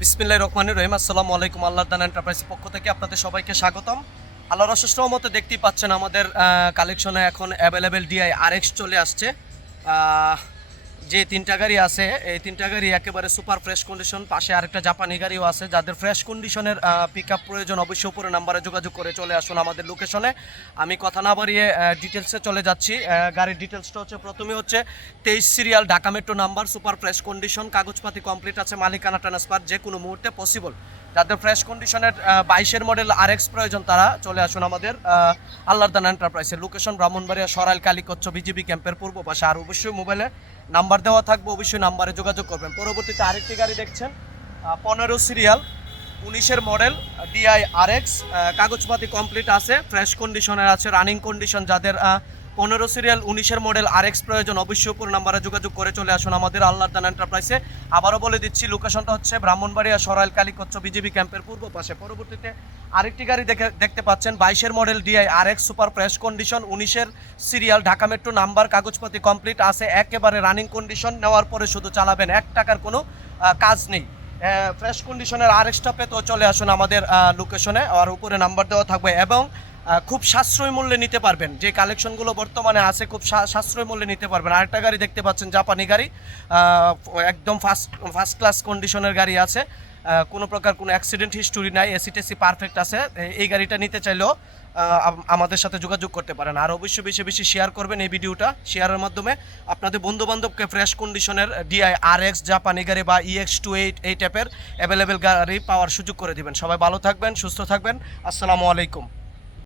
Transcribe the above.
বিসমিল্লাহির রহমানির রহিম। আসসালামু আলাইকুম। আল্লাহ দান এন্টারপ্রাইজের পক্ষ থেকে আপনাদের সবাইকে স্বাগতম। আল্লাহর অশেষ রহমতে দেখতেই পাচ্ছেন আমাদের কালেকশনে এখন অ্যাভেলেবেল ডিআই আরএক্স চলে আসছে। যে তিনটা গাড়ি আছে এই তিনটা গাড়ি একেবারে সুপার ফ্রেশ কন্ডিশন, পাশে আরেকটা জাপানি গাড়িও আছে। যাদের ফ্রেশ কন্ডিশনের পিক আপ প্রয়োজন অবশ্যই উপরে নাম্বারে যোগাযোগ করে চলে আসুন আমাদের লোকেশনে। আমি কথা না বাড়িয়ে ডিটেলসে চলে যাচ্ছি। গাড়ির ডিটেলসটা হচ্ছে, প্রথমে হচ্ছে 23 serial Dhaka metro number, super fresh condition, কাগজপাতি কমপ্লিট আছে, মালিকানা ট্রান্সফার যে কোনো মুহূর্তে পসিবল। যাদের ফ্রেশ কন্ডিশনের 22-এর মডেল আরএক্স প্রয়োজন তারা চলে আসুন আমাদের আল্লাহর দান এন্টারপ্রাইজের লোকেশন ব্রাহ্মণবাড়িয়া সরাইল কালীকচ্ছ বিজিবি ক্যাম্পের পূর্ব পাশে। আর অবশ্যই মোবাইলে নাম্বার দেওয়া থাকবে, অবশ্যই নাম্বারে যোগাযোগ করবেন। পরবর্তীতে আরেকটি গাড়ি দেখছেন 15 সিরিয়াল 19-এর মডেল ডিআই আরএক্স, কাগজপাতি কমপ্লিট আছে, ফ্রেশ কন্ডিশনের আছে, রানিং কন্ডিশন। যাদের 15 সিরিয়াল 19-এর মডেল আরএক্স প্রয়োজন অবশ্যই উপর নাম্বারে যোগাযোগ করে চলে আসুন আমাদের আল্লাহর দান এন্টারপ্রাইজে। আবারও বলে দিচ্ছি লোকেশনটা হচ্ছে ব্রাহ্মণবাড়িয়া সরাইল কালীকচ্ছ বিজিবি ক্যাম্পের পূর্ব পাশে। পরবর্তীতে আরেকটি গাড়ি দেখতে পাচ্ছেন 22-এর model DI RX, super fresh condition, 19-এর সিরিয়াল, ঢাকা মেট্রো নাম্বার, কাগজপাতি কমপ্লিট আছে, একেবারে রানিং কন্ডিশন। নেওয়ার পরে শুধু চালাবেন, 1 টাকার কোনো কাজ নেই। ফ্রেশ কন্ডিশনের আরএক্সটা পেতেও চলে আসুন আমাদের লোকেশনে, আর উপরে নাম্বার দেওয়া থাকবে। এবং খুব সাশ্রয়ী মূল্যে নিতে পারবেন, যে কালেকশনগুলো বর্তমানে আছে খুব সাশ্রয়ী মূল্যে নিতে পারবেন। আরেকটা গাড়ি দেখতে পাচ্ছেন জাপানি গাড়ি, একদম ফার্স্ট ক্লাস কন্ডিশনের গাড়ি আছে, কোনো প্রকার কোনো অ্যাক্সিডেন্ট হিস্টোরি নাই, এসি টেসি পারফেক্ট আছে। এই গাড়িটা নিতে চাইলেও আমাদের সাথে যোগাযোগ করতে পারেন। আর অবশ্যই বেশি বেশি শেয়ার করবেন এই ভিডিওটা, শেয়ারের মাধ্যমে আপনাদের বন্ধুবান্ধবকে ফ্রেশ কন্ডিশনের ডিআই আরএক্স জাপানি গাড়ি বা EX28 এই টাইপের অ্যাভেলেবেল গাড়ি পাওয়ার সুযোগ করে দিবেন। সবাই ভালো থাকবেন, সুস্থ থাকবেন। আসসালামু আলাইকুম।